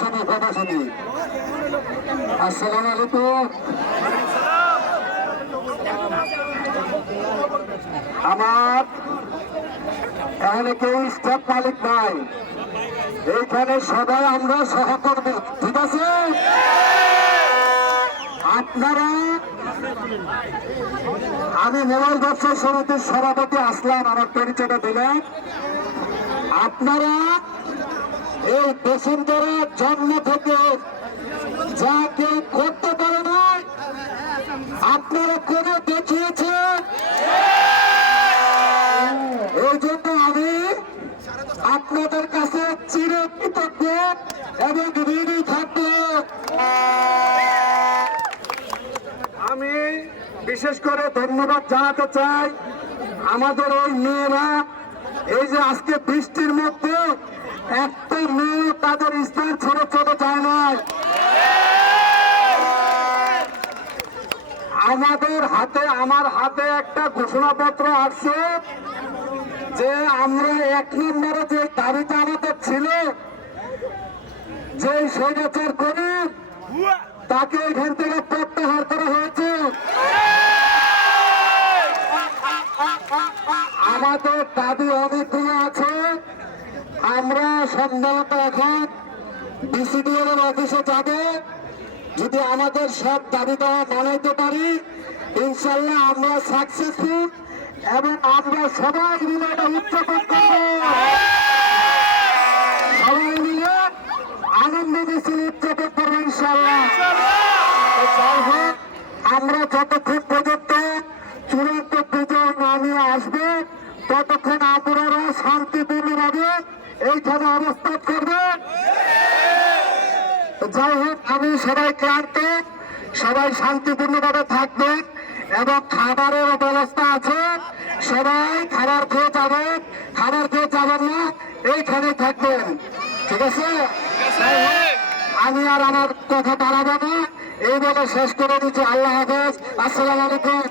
শুনি। আসসালামু আলাইকুম। আমার এখানে কেউ স্টাফ মালিক নাই, এইখানে সবাই আমরা সহকর্মী, ঠিক আছে? আপনারা, আমি মোবাইল ব্যবসা সমিতির সভাপতি আসলাম, আমার পরিচয়টা দিলেন। আপনারা এই বসুন্ধরা জন্ম থেকে যা কেউ করতে পারে না আপনারা করে দেখিয়েছে। এই জন্য আমি আপনাদের কাছে চিরকৃতজ্ঞ এবং ঋণী থাকবো। আমি বিশেষ করে ধন্যবাদ জানাতে চাই আমাদের ওই মেয়েরা, এই যে আজকে বৃষ্টির মধ্যে একটা মেয়ে তাদের স্থান ছেড়ে চলে যায় না। আমার হাতে একটা ঘোষণাপত্র আসছে যে আমরা 1 নম্বরে যে দাবিটা আমাদের ছিল, যে স্বৈরাচার করি তাকে এখান থেকে প্রত্যাহার করা হয়েছে। আমাদের দাবি অনেকগুলো আছে। আমরা সম্ভবত এখন বিসিডিএর অফিসে যাব, যদি আমাদের সব দাবি দেওয়া মানাইতে পারি ইনশাল্লাহ আমরা সাকসেসফুল, এবং আমরা সবাই মিলে এটা উদযাপন করব, সবাই মিলে আনন্দ মিছিল উদযাপন করবো ইনশাল্লাহ। যাই হোক, আমরা যতক্ষণ পর্যন্ত চূড়ান্ত বিজয় না নিয়ে আসবে ততক্ষণ আপনারা শান্তিপূর্ণভাবে এইখানে অবস্থান করবেন। যাই হোক, আমি সবাই ক্লান্ত, সবাই শান্তিপূর্ণভাবে থাকবেন এবং খাবারের ব্যবস্থা আছে, সবাই খাবার খেয়ে যাবেন, খাবার খেয়ে যাবেন না এইখানে থাকবেন, ঠিক আছে? আমি আর আমার কথা বাড়াবো না, এই বলে শেষ করে দিচ্ছি। আল্লাহ হাফেজ, আসসালামু আলাইকুম।